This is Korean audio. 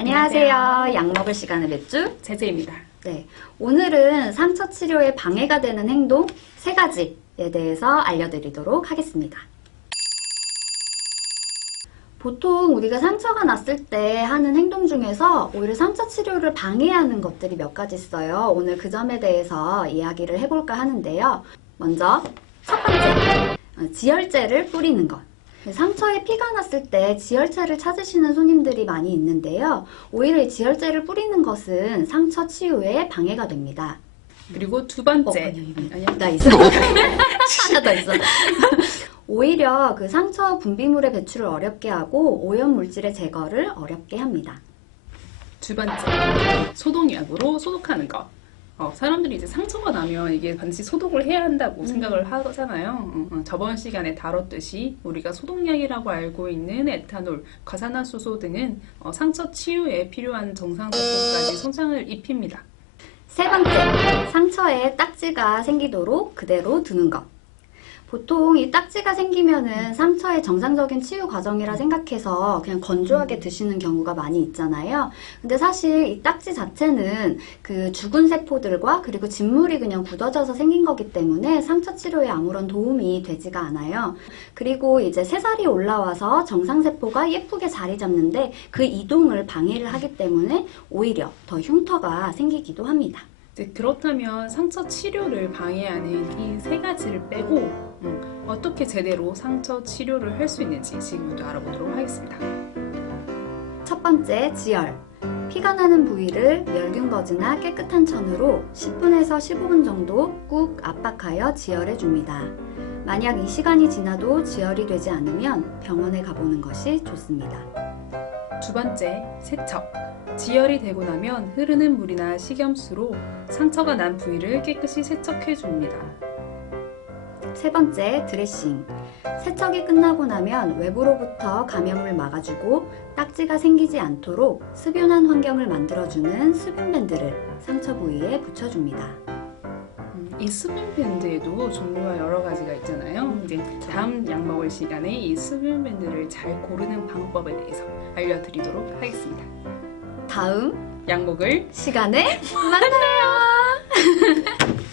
안녕하세요. 약 먹을 시간의 맥주. 제재입니다. 네. 오늘은 상처 치료에 방해가 되는 행동 세 가지에 대해서 알려드리도록 하겠습니다. 보통 우리가 상처가 났을 때 하는 행동 중에서 오히려 상처 치료를 방해하는 것들이 몇 가지 있어요. 오늘 그 점에 대해서 이야기를 해볼까 하는데요. 먼저 첫 번째, 어, 지혈제를 뿌리는 것. 상처에 피가 났을 때 지혈제를 찾으시는 손님들이 많이 있는데요. 오히려 이 지혈제를 뿌리는 것은 상처 치유에 방해가 됩니다. 그리고 두 번째. 어, 아니요. 나 있어. 하나 더 있어. 오히려 그 상처 분비물의 배출을 어렵게 하고 오염 물질의 제거를 어렵게 합니다. 두 번째. 소독약으로 소독하는 거. 어, 사람들이 이제 상처가 나면 이게 반드시 소독을 해야 한다고 음. 생각을 하잖아요. 어, 어, 저번 시간에 다뤘듯이 우리가 소독약이라고 알고 있는 에탄올, 과산화수소 등은 어, 상처 치유에 필요한 정상세포까지 손상을 입힙니다. 세 번째, 상처에 딱지가 생기도록 그대로 두는 것. 보통 이 딱지가 생기면은 상처의 정상적인 치유 과정이라 생각해서 그냥 건조하게 드시는 경우가 많이 있잖아요. 근데 사실 이 딱지 자체는 그 죽은 세포들과 그리고 진물이 그냥 굳어져서 생긴 거기 때문에 상처 치료에 아무런 도움이 되지가 않아요. 그리고 이제 새살이 올라와서 정상세포가 예쁘게 자리 잡는데 그 이동을 방해를 하기 때문에 오히려 더 흉터가 생기기도 합니다. 그렇다면 상처 치료를 방해하는 이 세 가지를 빼고 음, 어떻게 제대로 상처 치료를 할 수 있는지 지금부터 알아보도록 하겠습니다. 첫 번째, 지혈. 피가 나는 부위를 멸균거즈나 깨끗한 천으로 10분에서 15분 정도 꾹 압박하여 지혈해 줍니다. 만약 이 시간이 지나도 지혈이 되지 않으면 병원에 가보는 것이 좋습니다. 두 번째, 세척. 지혈이 되고 나면 흐르는 물이나 식염수로 상처가 난 부위를 깨끗이 세척해 줍니다. 세 번째, 드레싱. 세척이 끝나고 나면 외부로부터 감염을 막아주고 딱지가 생기지 않도록 습윤한 환경을 만들어주는 습윤밴드를 상처 부위에 붙여줍니다. 음, 이 수분 밴드에도 종류가 여러 가지가 있잖아요. 이제 다음 약 먹을 시간에 이 수분 밴드를 잘 고르는 방법에 대해서 알려드리도록 하겠습니다. 다음 약 먹을 시간에 만나요.